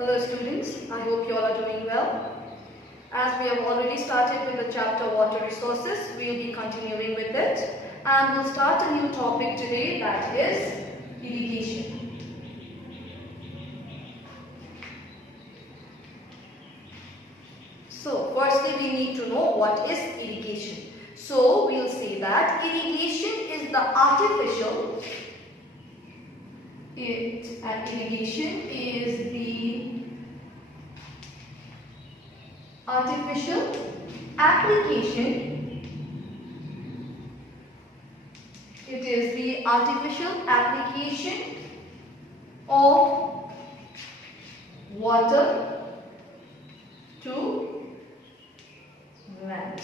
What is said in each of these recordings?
Hello students, I hope you all are doing well. As we have already started with the chapter water resources, we will be continuing with it and we'll start a new topic today, that is irrigation. So firstly we need to know what is irrigation. So we'll say that irrigation is the artificial irrigation is the artificial application. It is the artificial application of water to land.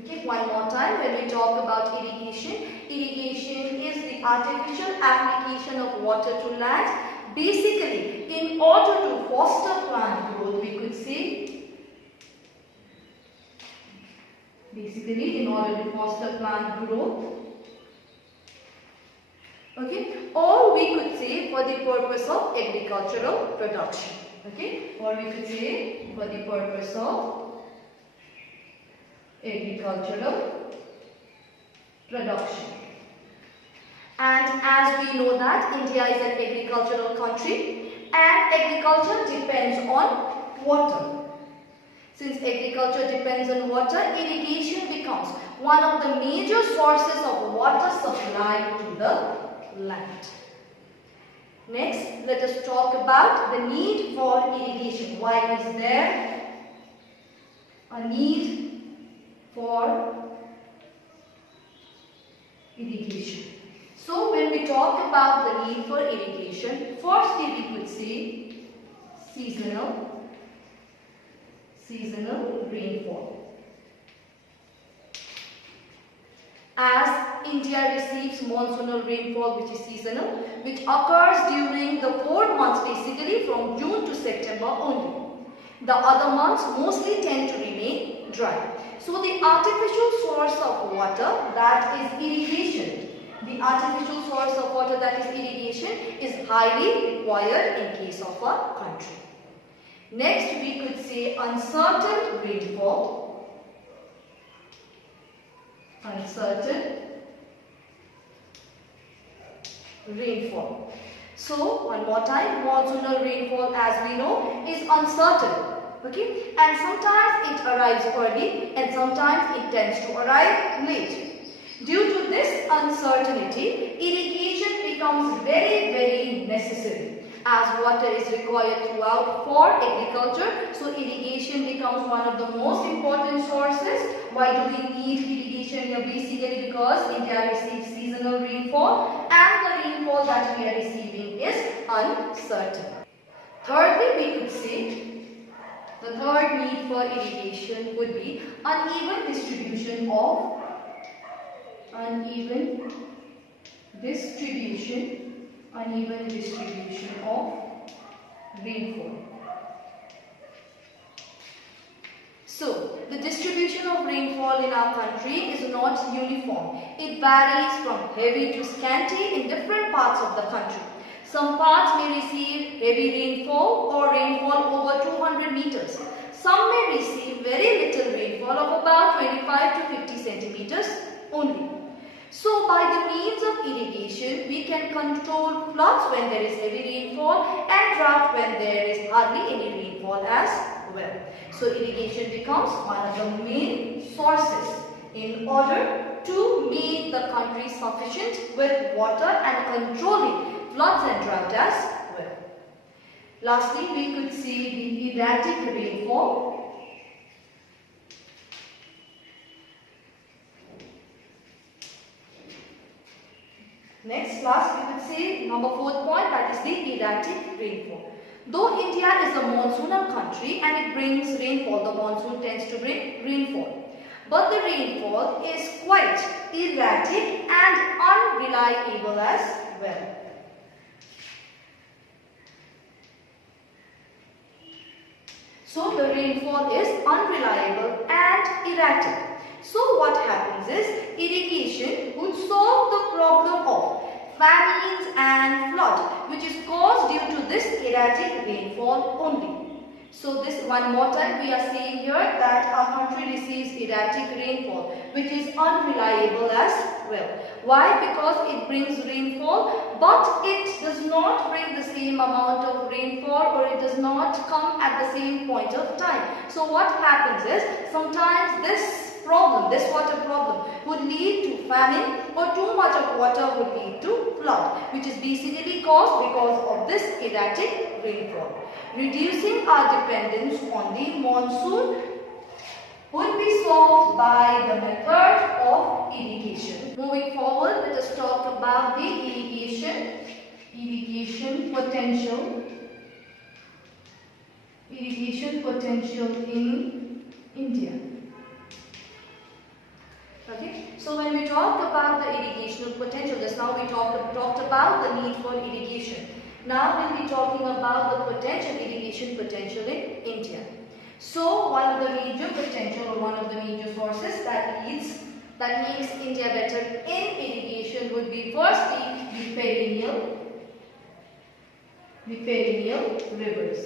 Okay, one more time. When we talk about irrigation, irrigation is the artificial application of water to land. Basically, in order to foster plant growth, we could say, in order to foster plant growth, okay, or we could say for the purpose of agricultural production, okay, or we could say for the purpose of agricultural production. And as we know that India is an agricultural country and agriculture depends on water. Since agriculture depends on water, irrigation becomes one of the major sources of water supply to the land. Next, let us talk about the need for irrigation. Why is there a need for irrigation? So when we talk about the need for irrigation, firstly we could say seasonal rainfall. As India receives monsoonal rainfall which is seasonal, which occurs during the 4 months, basically from June to September only. The other months mostly tend to remain dry. So the artificial source of water, that is irrigation, the artificial source of water, that is irrigation, is highly required in case of a country. Next we could say uncertain rainfall. So one more time, monsoonal rainfall, as we know, is uncertain. Okay, and sometimes it arrives early and sometimes it tends to arrive late. Due to this uncertainty, irrigation becomes very necessary, as water is required throughout for agriculture. So irrigation becomes one of the most important sources. Why do we need irrigation here? Basically because India receives seasonal rainfall and the rainfall that we are receiving is uncertain. Thirdly, we could say the third need for irrigation would be uneven distribution of rainfall. So, the distribution of rainfall in our country is not uniform. It varies from heavy to scanty in different parts of the country. Some parts may receive heavy rainfall or rainfall over 200 meters. Some may receive very little rainfall of about 25 to 50 centimeters only. So by the means of irrigation, we can control floods when there is heavy rainfall and drought when there is hardly any rainfall as well. So irrigation becomes one of the main sources in order to make the country sufficient with water and controlling floods and drought as well. Lastly, we could see the erratic rainfall. Next, last we could say number 4th point, that is the erratic rainfall. Though India is a monsoonal country and it brings rainfall, the monsoon tends to bring rainfall. But the rainfall is quite erratic and unreliable as well. So the rainfall is unreliable and erratic. So what happens is irrigation would solve the problem of famines and flood, which is caused due to this erratic rainfall only. So this one more time we are saying here that our country receives erratic rainfall, which is unreliable as well. Why? Because it brings rainfall, but it does not bring the same amount of rainfall, or it does not come at the same point of time. So what happens is, sometimes this water problem would lead to famine, or too much of water would lead to flood, which is basically caused because of this erratic rainfall. Reducing our dependence on the monsoon would be solved by the method of irrigation. Moving forward, let us talk about the irrigation potential. Irrigation potential in India. Okay, so when we talk about the irrigational potential, just now we talked about the need for irrigation. Now we'll be talking about the irrigation potential in India. So one of the major potential, or one of the major sources that makes India better in irrigation would be firstly the perennial rivers.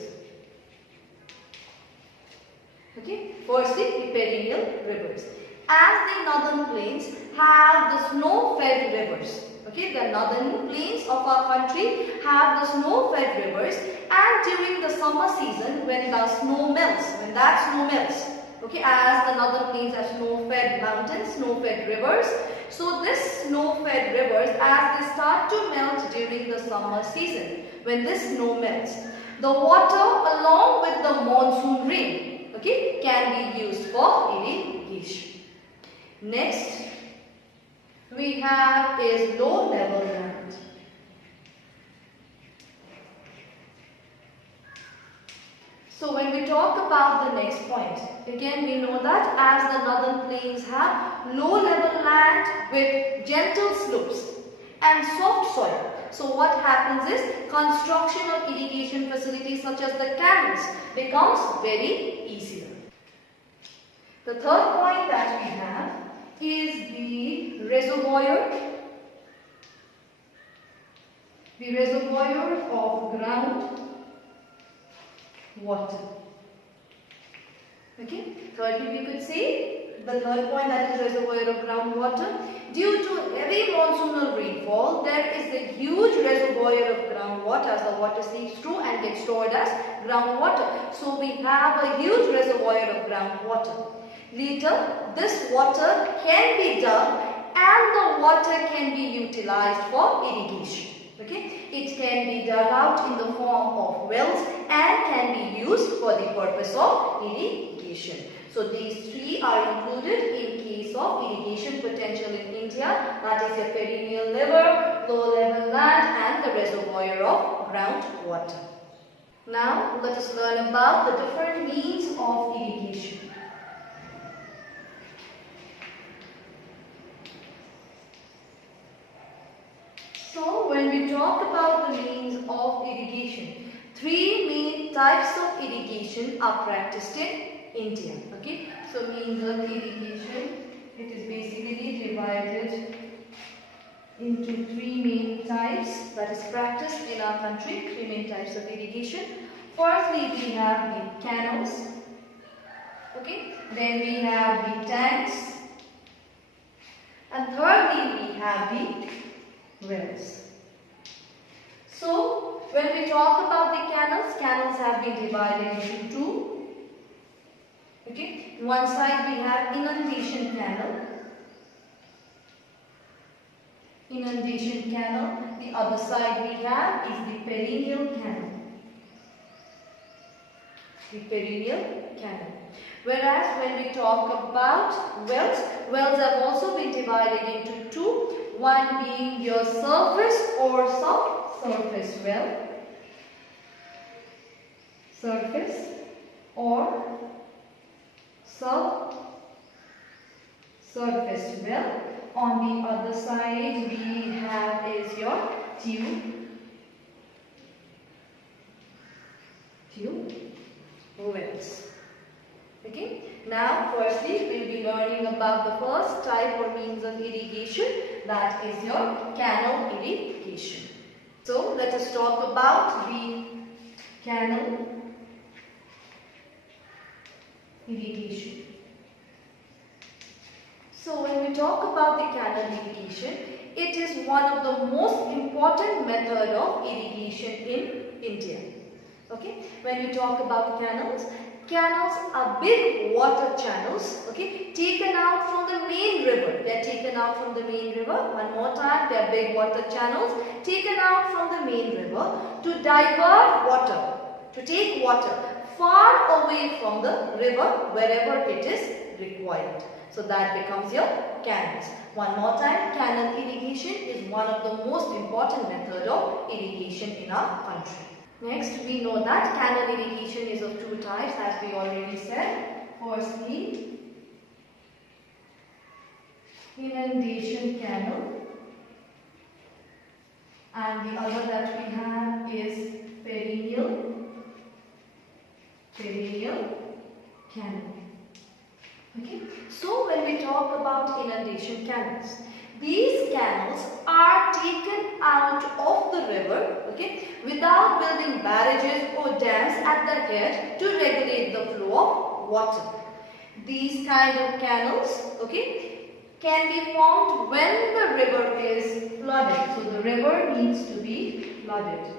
Okay, firstly the perennial rivers. As the northern plains have the snow-fed rivers, okay, the northern plains of our country have the snow-fed rivers, and during the summer season, when that snow melts, okay, as the northern plains have snow-fed mountains, snow-fed rivers, so this snow-fed rivers, as they start to melt during the summer season, when this snow melts, the water along with the monsoon rain, okay, can be used for irrigation. Next we have is low level land. So when we talk about the next point, again we know that as the northern plains have low level land with gentle slopes and soft soil. So what happens is, construction of irrigation facilities such as the canals becomes very easier. The third point that we have is the reservoir of ground water. Okay, thirdly we could say the third point, that is reservoir of groundwater. Due to heavy monsoonal rainfall, there is a huge reservoir of groundwater as the water seeps through and gets stored as groundwater. So we have a huge reservoir of groundwater. Later, this water can be dug and the water can be utilized for irrigation. Okay, it can be dug out in the form of wells and can be used for the purpose of irrigation. So these three are included in case of irrigation potential in India, that is your perennial river, low level land and the reservoir of groundwater. Now let us learn about the different means of irrigation. So when we talk about the means of irrigation, three main types of irrigation are practiced in India. Okay, so means of irrigation, it is basically divided into three main types that is practiced in our country. Three main types of irrigation. Firstly, we have the canals. Okay, then we have the tanks, and thirdly we have the wells. So when we talk about the canals have been divided into two. Okay, one side we have inundation canal, the other side we have is the perennial canal. Whereas when we talk about wells have also been divided into two, one being your surface or subsurface well, subsurface well. On the other side we have is your tube wells. Okay. Now, firstly, we will be learning about the first type or means of irrigation, that is your canal irrigation. So, let us talk about the canal irrigation. So, when we talk about the canal irrigation, it is one of the most important method of irrigation in India. Okay, when we talk about canals, canals are big water channels, okay, taken out from the main river. They are taken out from the main river. One more time, they are big water channels taken out from the main river to divert water, to take water far away from the river wherever it is required. So that becomes your canals. One more time, canal irrigation is one of the most important method of irrigation in our country. Next, we know that canal irrigation is of two types, as we already said. Firstly, inundation canal, and the other that we have is perennial canal. Okay. So when we talk about inundation canals, these canals are taken out of the river, okay, without building barrages or dams at the head to regulate the flow of water. These kind of canals, okay, can be formed when the river is flooded. So the river needs to be flooded.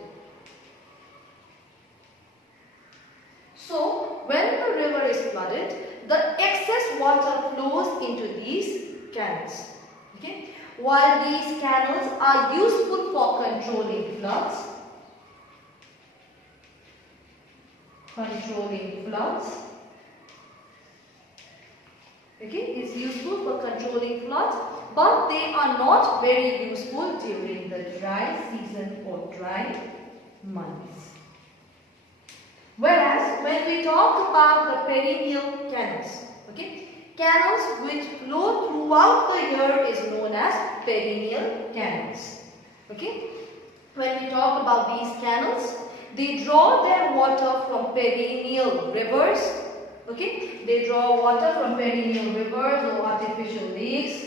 So when the river is flooded, the excess water flows into these canals. Okay. While these canals are useful for controlling floods, okay, it's useful for controlling floods, but they are not very useful during the dry season or dry months. Whereas when we talk about the perennial canals, okay, canals which flow throughout the year is known as perennial canals. Okay, when we talk about these canals, they draw their water from perennial rivers. Okay, they draw water from perennial rivers or artificial lakes.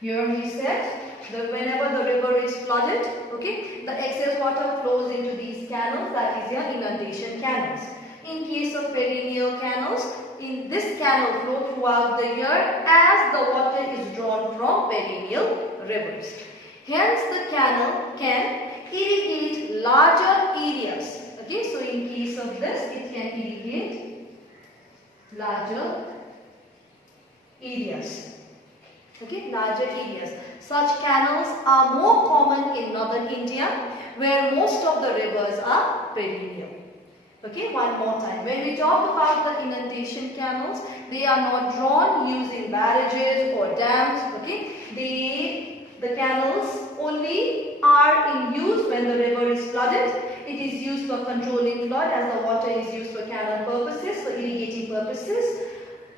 Here we said that whenever the river is flooded, okay, the excess water flows into these canals, that is your inundation canals. In case of perennial canals, in this canal flow throughout the year as the water is drawn from perennial rivers. Hence the canal can irrigate larger areas. Okay, so in case of this, it can irrigate larger areas. Okay, larger areas. Such canals are more common in northern India, where most of the rivers are perennial. Okay, one more time. When we talk about the inundation canals, they are not drawn using barrages or dams. Okay, the canals only are in use when the river is flooded. It is used for controlling flood, as the water is used for canal purposes, for irrigating purposes.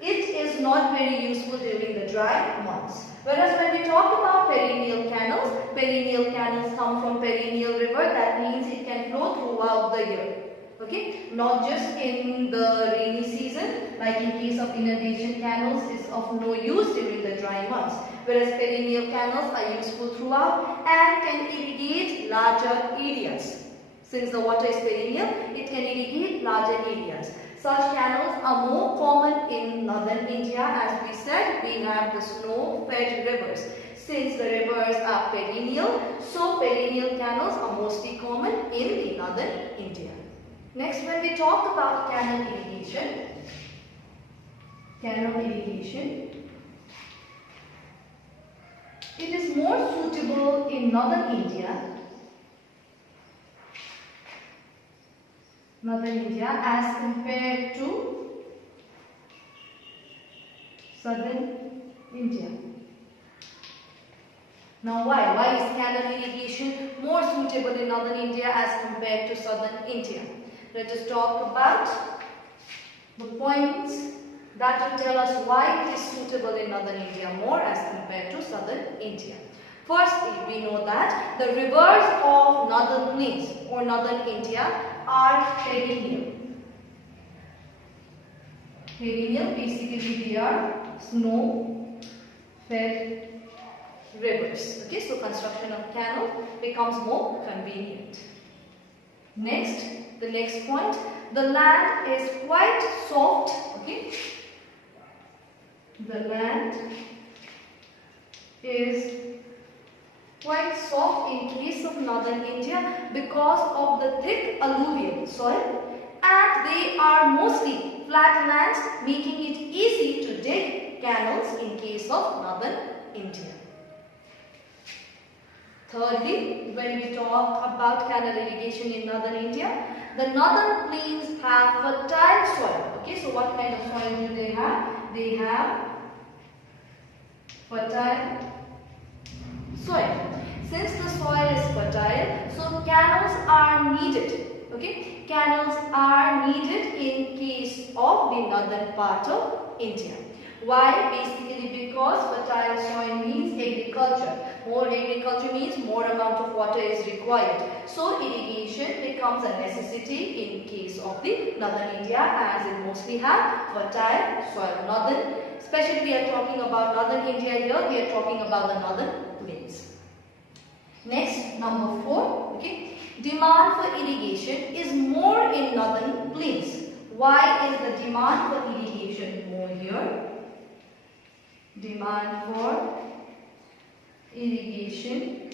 It is not very useful during the dry months. Whereas when we talk about perennial canals come from perennial river. That means it can flow throughout the year. Okay, not just in the rainy season, like in case of inundation canals is of no use during the dry months. Whereas perennial canals are useful throughout and can irrigate larger areas. Since the water is perennial, it can irrigate larger areas. Such canals are more common in northern India. As we said, we have the snow-fed rivers. Since the rivers are perennial, so perennial canals are mostly common in the northern India. Next, when we talk about canal irrigation, it is more suitable in northern India as compared to southern India. Now why? Why is canal irrigation more suitable in northern India as compared to southern India? Let us talk about the points that will tell us why it is suitable in northern India more as compared to southern India. Firstly, we know that the rivers of northern plains or northern India are perennial. Perennial, basically they are snow-fed rivers. Okay, so construction of canal becomes more convenient. Next, the next point, the land is quite soft. Okay, the land is quite soft in case of northern India because of the thick alluvial soil, and they are mostly flat lands, making it easy to dig canals in case of northern India. Thirdly, when we talk about canal irrigation in northern India, the northern plains have fertile soil. Okay, so what kind of soil do they have? They have fertile soil. Since the soil is fertile, so canals are needed. Okay, canals are needed in case of the northern part of India. Why? Basically because fertile soil means agriculture. More agriculture means more amount of water is required. So irrigation becomes a necessity in case of the northern India, as it mostly have fertile soil. Northern, especially we are talking about northern India here, we are talking about the northern plains. Next, number 4, okay, demand for irrigation is more in northern plains. Why is the demand for irrigation more here? Demand for irrigation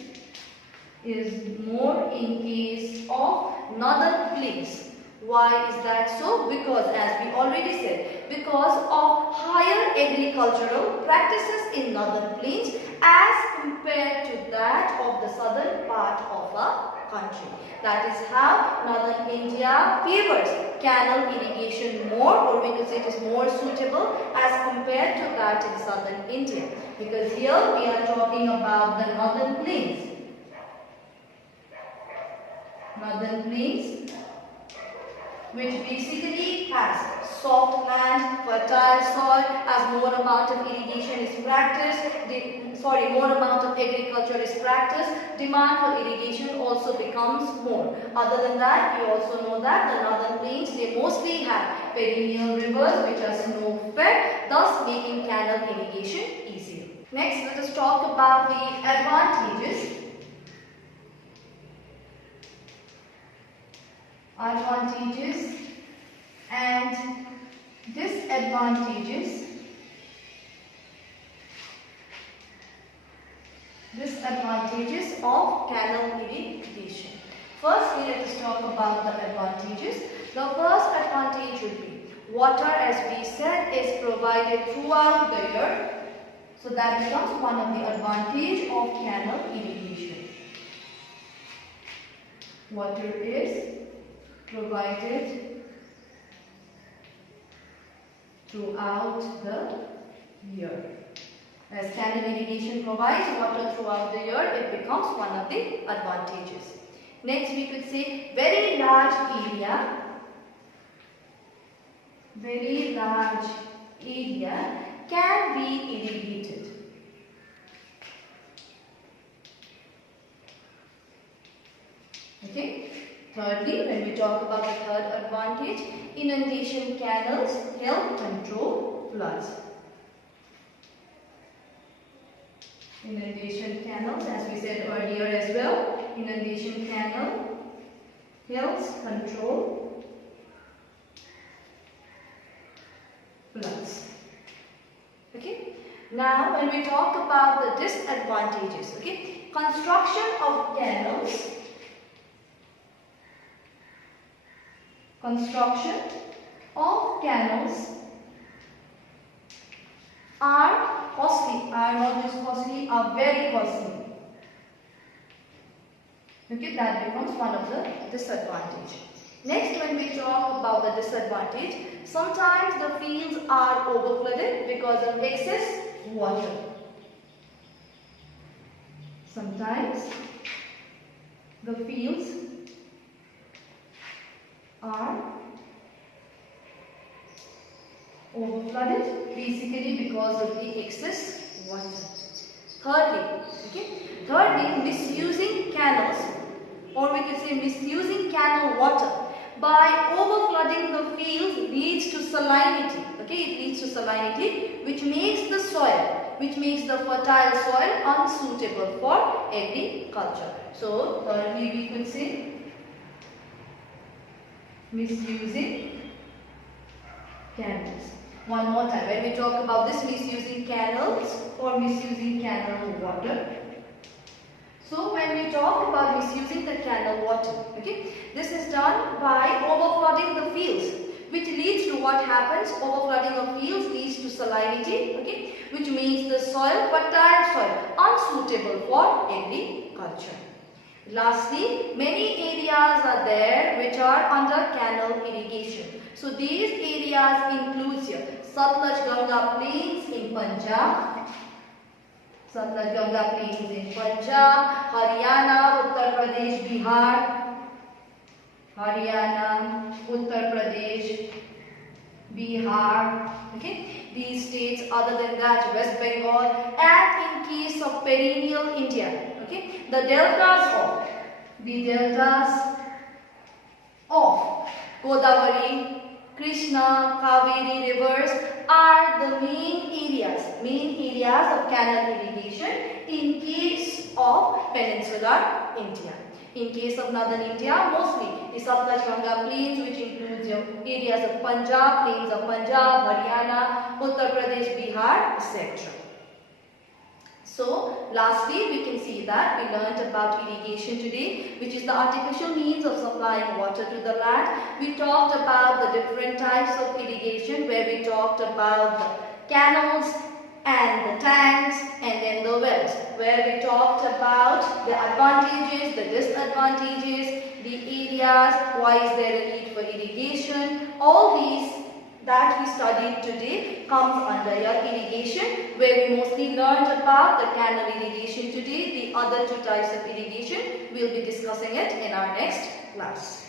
is more in case of northern plains. Why is that so? Because, as we already said, because of higher agricultural practices in northern plains as compared to that of the southern part of our country. That is how northern India favors canal irrigation more, or we could say it is more suitable as compared to that in southern India. Because here we are talking about the northern plains. Northern plains, which basically has soft land, fertile soil, as more amount of irrigation is practiced, more amount of agriculture is practiced, demand for irrigation also becomes more. Other than that, we also know that the northern plains, they mostly have perennial rivers which are snow-fed, thus making canal irrigation easier. Next, let us talk about the advantages. Advantages and disadvantages of canal irrigation. Firstly, let us talk about the advantages. The first advantage would be water, as we said, is provided throughout the year. So that becomes one of the advantages of canal irrigation. Water is provided throughout the year. As canal irrigation provides water throughout the year, it becomes one of the advantages. Next, we could say very large area can be irrigated. Okay. Thirdly, when we talk about the third advantage, inundation canals help control floods. Inundation canals, as we said earlier as well, inundation canal helps control floods. Okay. Now, when we talk about the disadvantages, okay, construction of canals. Construction of canals are costly, are not just costly, are very costly. Okay, that becomes one of the disadvantages. Next, when we talk about the disadvantage, sometimes the fields are overflooded because of excess water. Sometimes the fields are overflooded basically because of the excess water. Thirdly, misusing canals, or we could say misusing canal water by overflooding the fields leads to salinity. It leads to salinity, which makes the fertile soil unsuitable for agriculture. So, thirdly, we could say misusing canals. One more time, when we talk about this misusing canals or misusing canal water. So when we talk about misusing the canal water, this is done by overflooding the fields, which leads to what happens? Overflooding of fields leads to salinity, which makes the fertile soil unsuitable for agriculture. Lastly, many areas are there which are under canal irrigation. So these areas includes here Satluj Ganga plains in Punjab, Haryana, Uttar Pradesh, Bihar. These states, other than that, West Bengal, and in case of perennial India, the deltas of Godavari, Krishna, Kaveri rivers are the main areas of canal irrigation in case of peninsular India. In case of northern India, mostly the Satluj Ganga plains, which includes areas of Punjab, plains of Punjab, Haryana, Uttar Pradesh, Bihar, etc. So, lastly, we can see that we learnt about irrigation today, which is the artificial means of supplying water to the land. We talked about the different types of irrigation, where we talked about the canals and the tanks and then the wells, where we talked about the advantages, the disadvantages, the areas, why is there a need for irrigation. All these that we studied today comes under your irrigation, where we mostly learned about the canal irrigation today. The other two types of irrigation, we'll be discussing it in our next class.